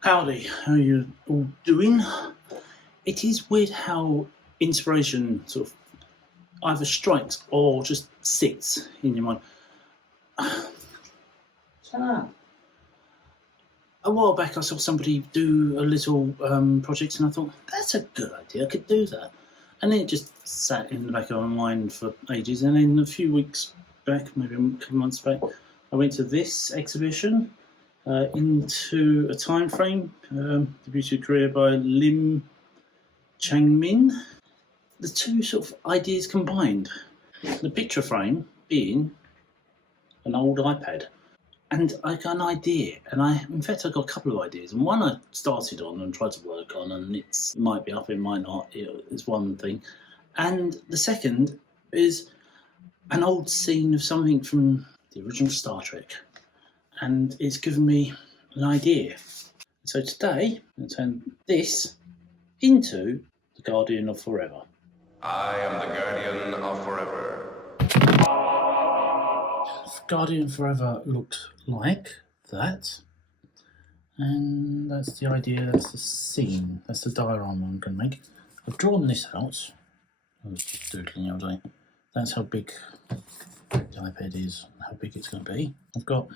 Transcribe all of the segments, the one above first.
Howdy, how are you all doing? It is weird how inspiration sort of either strikes or just sits in your mind. Shut up. A while back I saw somebody do a little project and I thought, that's a good idea, I could do that. And then it just sat in the back of my mind for ages. And then a few weeks back, maybe a couple months back, I went to this exhibition into a time frame, The Beauty of Korea by Changmin. The two sort of ideas combined. The picture frame being an old iPad. And I got an idea, and in fact I got a couple of ideas, and one I started on and tried to work on, and it might be up, it might not, it's one thing. And the second is an old scene of something from the original Star Trek, and it's given me an idea. So today, I'm going to turn this into the Guardian of Forever. I am the Guardian of Forever. Guardian Forever looked like that, and that's the idea, that's the scene, that's the diorama I'm going to make. I've drawn this out. I was just doodling all day. That's how big the iPad is, how big it's going to be. I've got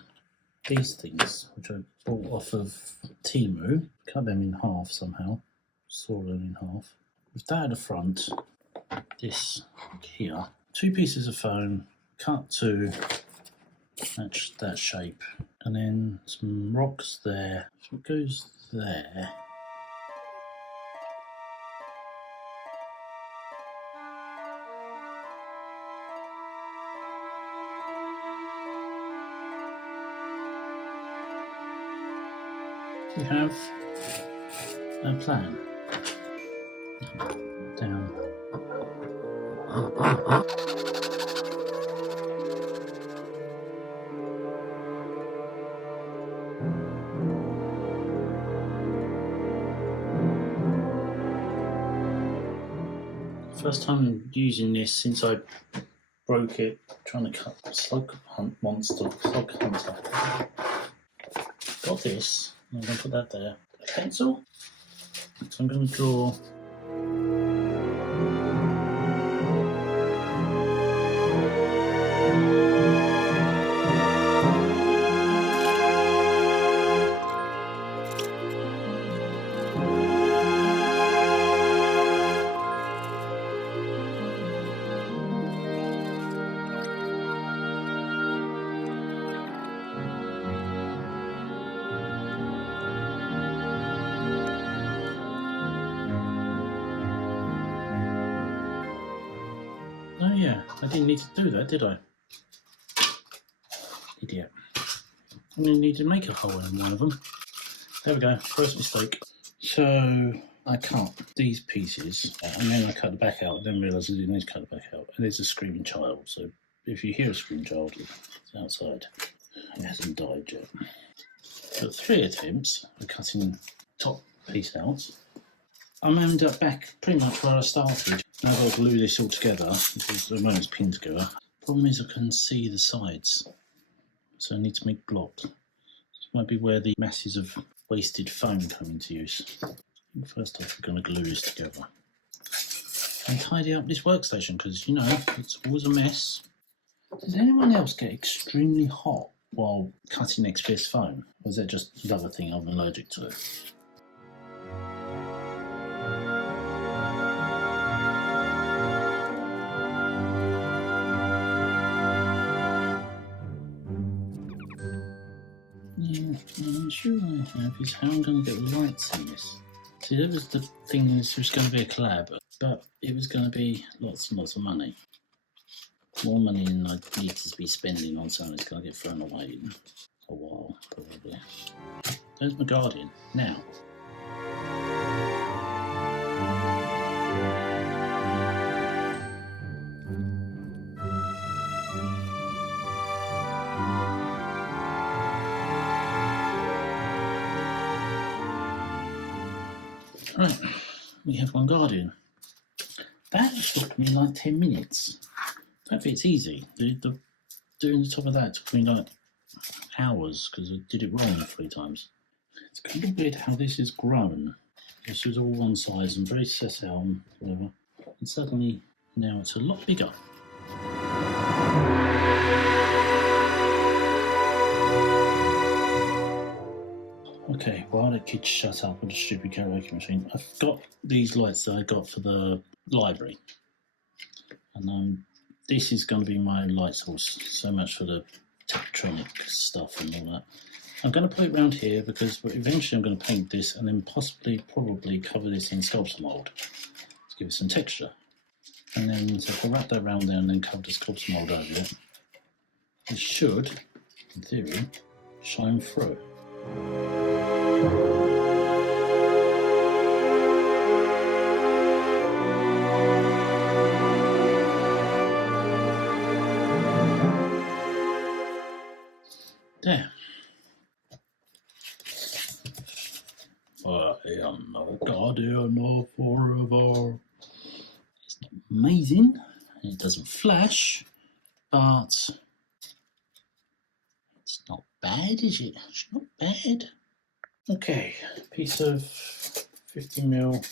these things, which I bought off of Temu, cut them in half somehow, saw them in half. With that at the front, this here, two pieces of foam, cut to match that shape, and then some rocks there, so it goes there. We have a plan. Down. First time using this since I broke it trying to cut slug hunter. Got this, I'm going to put that there. A pencil, so I'm going to draw oh yeah, I didn't need to do that, did I? Idiot. I didn't need to make a hole in one of them. There we go, first mistake. So I cut these pieces and then I cut the back out. I then realised I didn't need to cut the back out. And there's a screaming child, so if you hear a screaming child, it's outside. It hasn't died yet. So 3 attempts of cutting top piece out. I'm ended up back pretty much where I started. Now I've got to glue this all together, because at the moment it's pinned together. Problem is I can see the sides, so I need to make blocks. This might be where the masses of wasted foam come into use. First off, we're going to glue this together. And tidy up this workstation, because, you know, it's always a mess. Does anyone else get extremely hot while cutting XPS foam? Or is that just another thing I'm allergic to? I'm sure I have is how I'm going to get lights in this. See, that was the thing, this was going to be a collab, but it was going to be lots and lots of money. More money than I need to be spending on something that's going to get thrown away in a while, probably. There's my Guardian. Now. Right, we have one Guardian. That took me like 10 minutes. That bit's easy. Doing the top of that took me like hours because I did it wrong 3 times. It's kind of weird how this has grown. This was all one size and very sessile and whatever. And suddenly now it's a lot bigger. Okay, while the kids shut up with the stupid karaoke machine, I've got these lights that I got for the library. And this is going to be my light source. So much for the Tektronic stuff and all that. I'm going to put it around here because eventually I'm going to paint this and then probably cover this in sculpture mould to give it some texture. And then so if I wrap that around there and then cover the sculpture mould over it, it should, in theory, shine through. There. I am the guardian of forever. It's not amazing, and it doesn't flash, but it's not bad, is it? It's not bad. Okay, piece of 50mm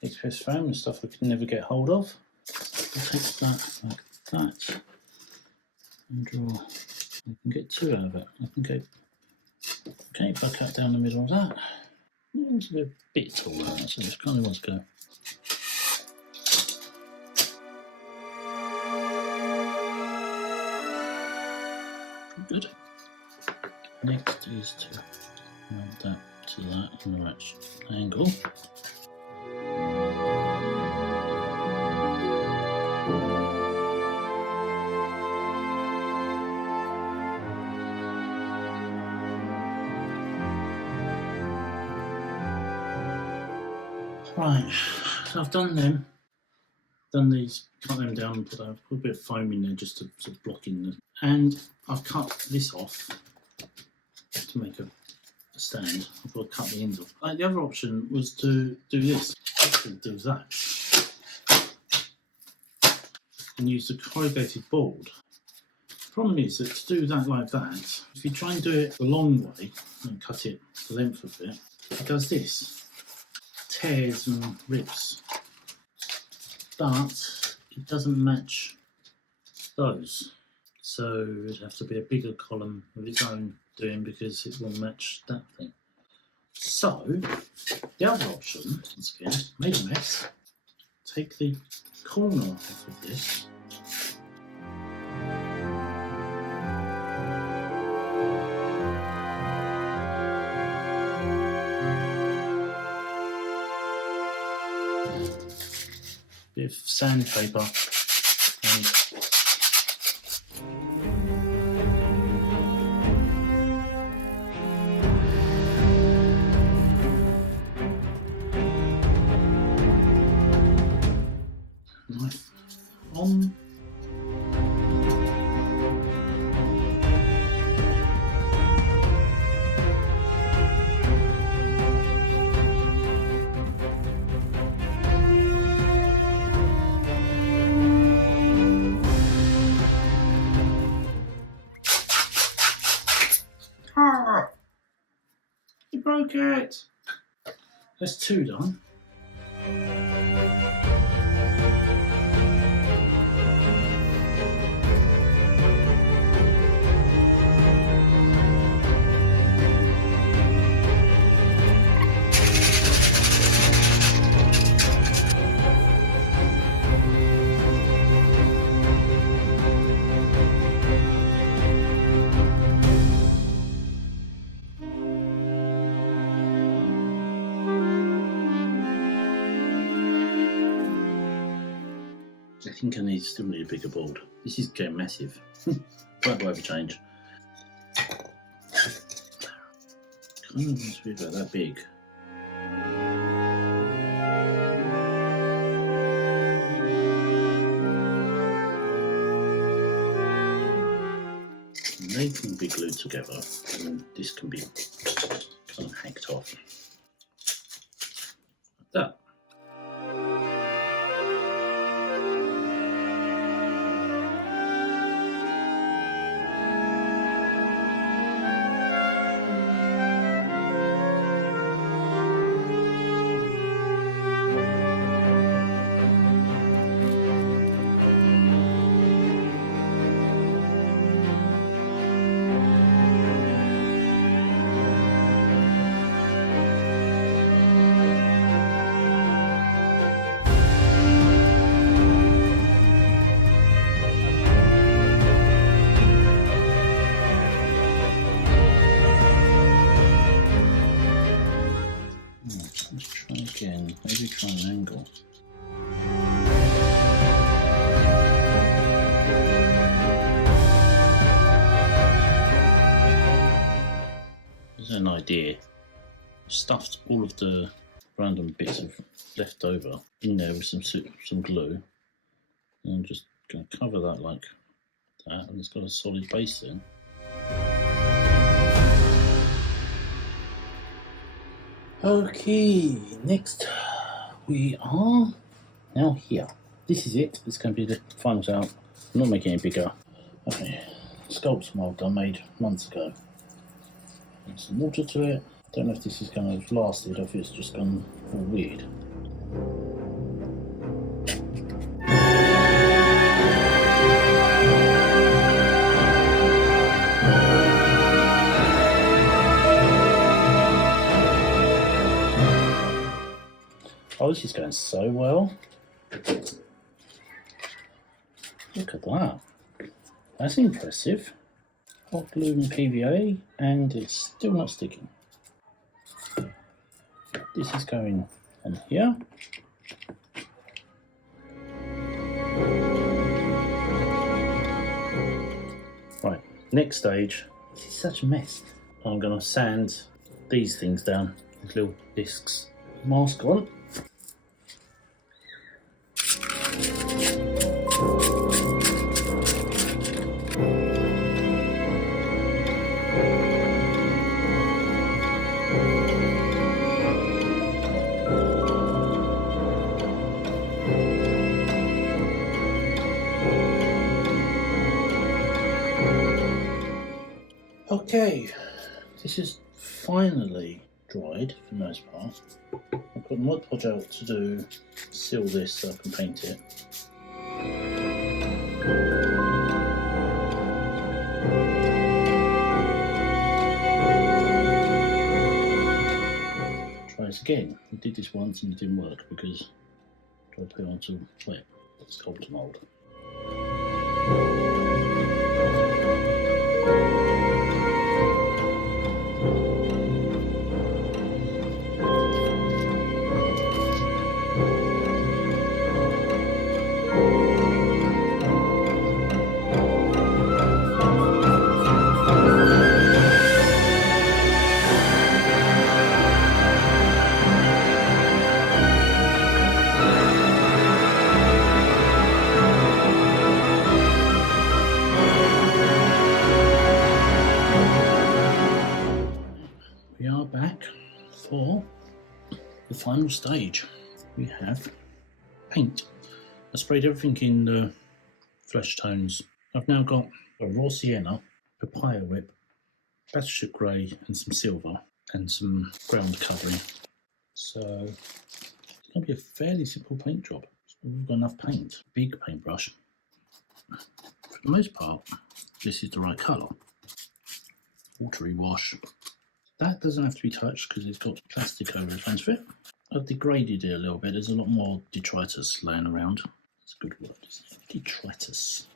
express foam and stuff I could never get hold of. I'll take that like that and draw. I can get 2 out of it. I can go. Okay, if I cut down the middle of that. It's a bit taller, so it's kind of wants to go. Good. Next is to mount that to that in the right angle. Right, so I've done them. Done these, cut them down and put a bit of foam in there just to sort of block in. And I've cut this off to make a stand. I've got to cut the ends off. The other option was to do this, to do that. And use the corrugated board. The problem is that to do that like that, if you try and do it the long way and cut it the length of it, it does this. Tears and rips. But it doesn't match those. So it'd have to be a bigger column of its own doing because it will match that thing. So the other option, once again, made a mess. Take the corner off of this. Bit of sandpaper and knife on. You broke it! That's 2 done. I think I still need a bigger board. This is getting massive. Quite over change. Kind of wants to be about that big. And they can be glued together, and this can be kind of hacked off. Like that. try an angle. There's an idea. Stuffed all of the random bits of left over in there with some glue. And I'm just going to cover that like that, and it's got a solid base then. Okay, next we are now here. This is it. It's going to be the final out. I'm not making it bigger. Okay, sculpt mould I made months ago. Add some water to it. Don't know if this is going to have lasted or if it's just gone all weird. Oh, this is going so well. Look at that. That's impressive. Hot glue and PVA, and it's still not sticking. This is going on here. Right, next stage. This is such a mess. I'm going to sand these things down with little discs. Mask on. Okay, this is finally dried for the most part. I've got the Mod Podge out to seal this so I can paint it. Try this again. I did this once and it didn't work because I tried to put it onto wet sculptor mould. We are back for the final stage. We have paint. I sprayed everything in the flesh tones. I've now got a raw sienna, papaya whip, battleship grey and some silver and some ground covering. So it's going to be a fairly simple paint job. So we've got enough paint. Big paintbrush. For the most part, this is the right colour. Watery wash. That doesn't have to be touched because it's got plastic over it. Thanks for it. I've degraded it a little bit. There's a lot more detritus laying around. That's a good word, isn't it? Detritus.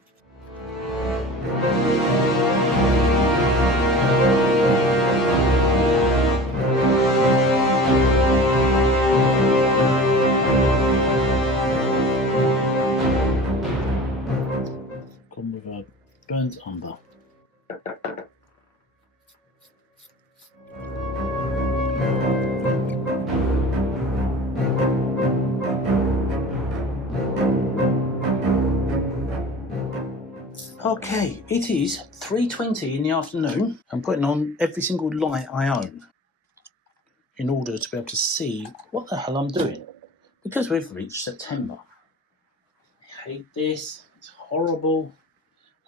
Gone with a burnt umber. Okay, it is 3:20 in the afternoon. I'm putting on every single light I own in order to be able to see what the hell I'm doing, because we've reached September. I hate this, it's horrible.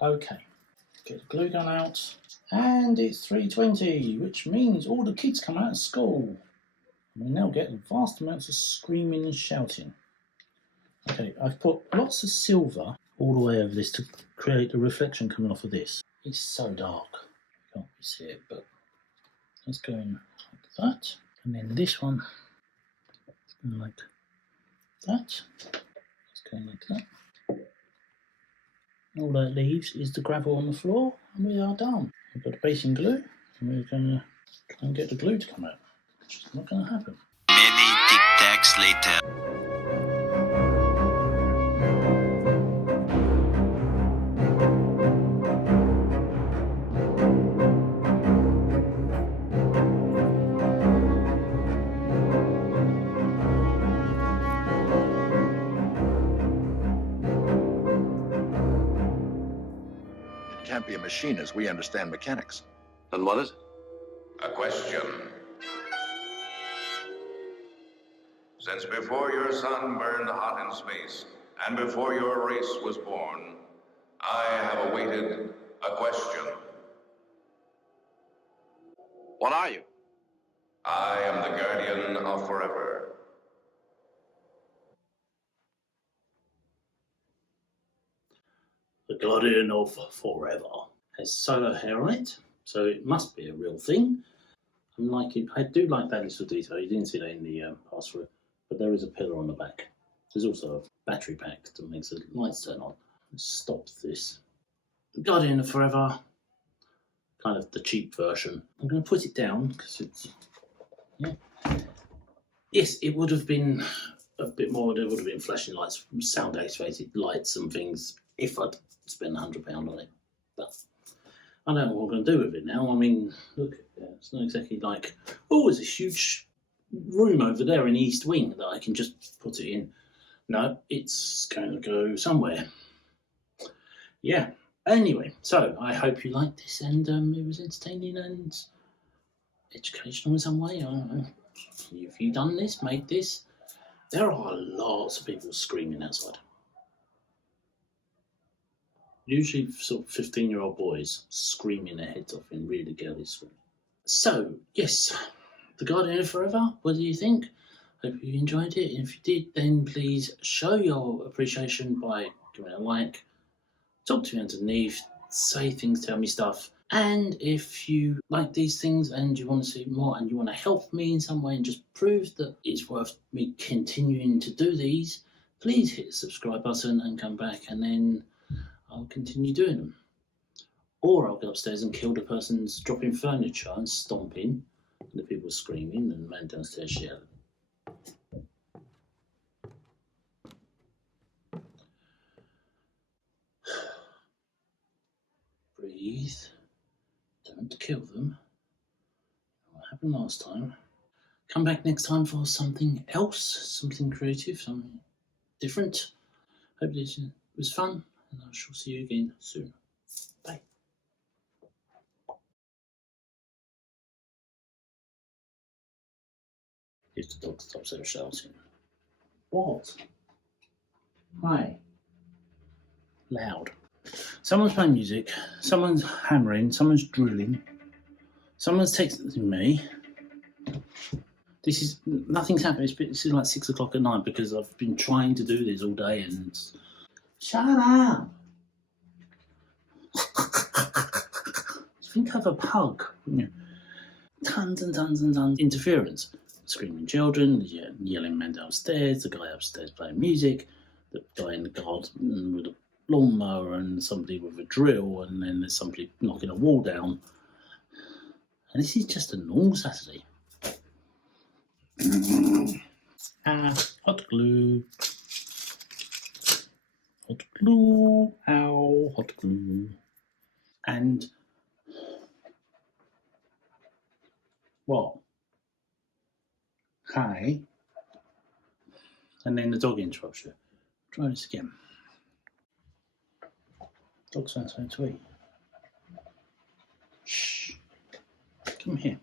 Okay, get the glue gun out, and it's 3:20, which means all the kids come out of school. We now get vast amounts of screaming and shouting. Okay, I've put lots of silver all the way over this to create a reflection coming off of this. It's so dark, you can't see it, but it's going like that. And then this one is going like that. It's going like that. All that leaves is the gravel on the floor, and we are done. We've got the basing glue, and we're going to try and get the glue to come out, which is not going to happen. Many tic-tac tracks later. It can't be a machine as we understand mechanics. Then what is it? A question. Since before your sun burned hot in space, and before your race was born, I have awaited a question. What are you? I am the guardian of forever. The Guardian of Forever has solo hair on it, so it must be a real thing. I'm liking. I do like that little detail. You didn't see that in the pass-through, but there is a pillar on the back. There's also a battery pack that makes the lights turn on. Let's stop this. Guardian of Forever, kind of the cheap version. I'm going to put it down because it's, yeah. Yes, it would have been a bit more. There would have been flashing lights, sound activated lights and things if I'd spent £100 on it. But I don't know what I'm going to do with it now. I mean, look, it's not exactly like, oh, there's this huge room over there in the East Wing that I can just put it in. No, it's going to go somewhere. Yeah. Anyway, so I hope you liked this and it was entertaining and educational in some way. I don't know. If you've done this, made this, there are lots of people screaming outside. Usually sort of 15-year-old boys screaming their heads off in really girly swing. So, yes, The Guardian of Forever, what do you think? Hope you enjoyed it. If you did, then please show your appreciation by giving it a like. Talk to me underneath, say things, tell me stuff. And if you like these things and you want to see more and you want to help me in some way and just prove that it's worth me continuing to do these, please hit the subscribe button and come back and then I'll continue doing them. Or I'll go upstairs and kill the person's dropping furniture and stomping, and the people screaming and the man downstairs yelling. Breathe. Don't kill them. What happened last time? Come back next time for something else, something creative, something different. Hope this was fun, and I shall see you again soon. Bye. If the dog stops there shouting. What? Hi. Loud. Someone's playing music, someone's hammering, someone's drilling, someone's texting me. This is, nothing's happened. It's like 6 o'clock at night because I've been trying to do this all day and shut up. Think of a pug. Tons and tons and tons of interference. Screaming children, the yelling man downstairs, the guy upstairs playing music, the guy in the garden with a lawnmower and somebody with a drill, and then there's somebody knocking a wall down. And this is just a normal Saturday. Hot glue. Hot glue. Ow, hot glue. And what? Hi. And then the dog interrupts you. Try this again. Dog's found something to eat. Shh. Come here.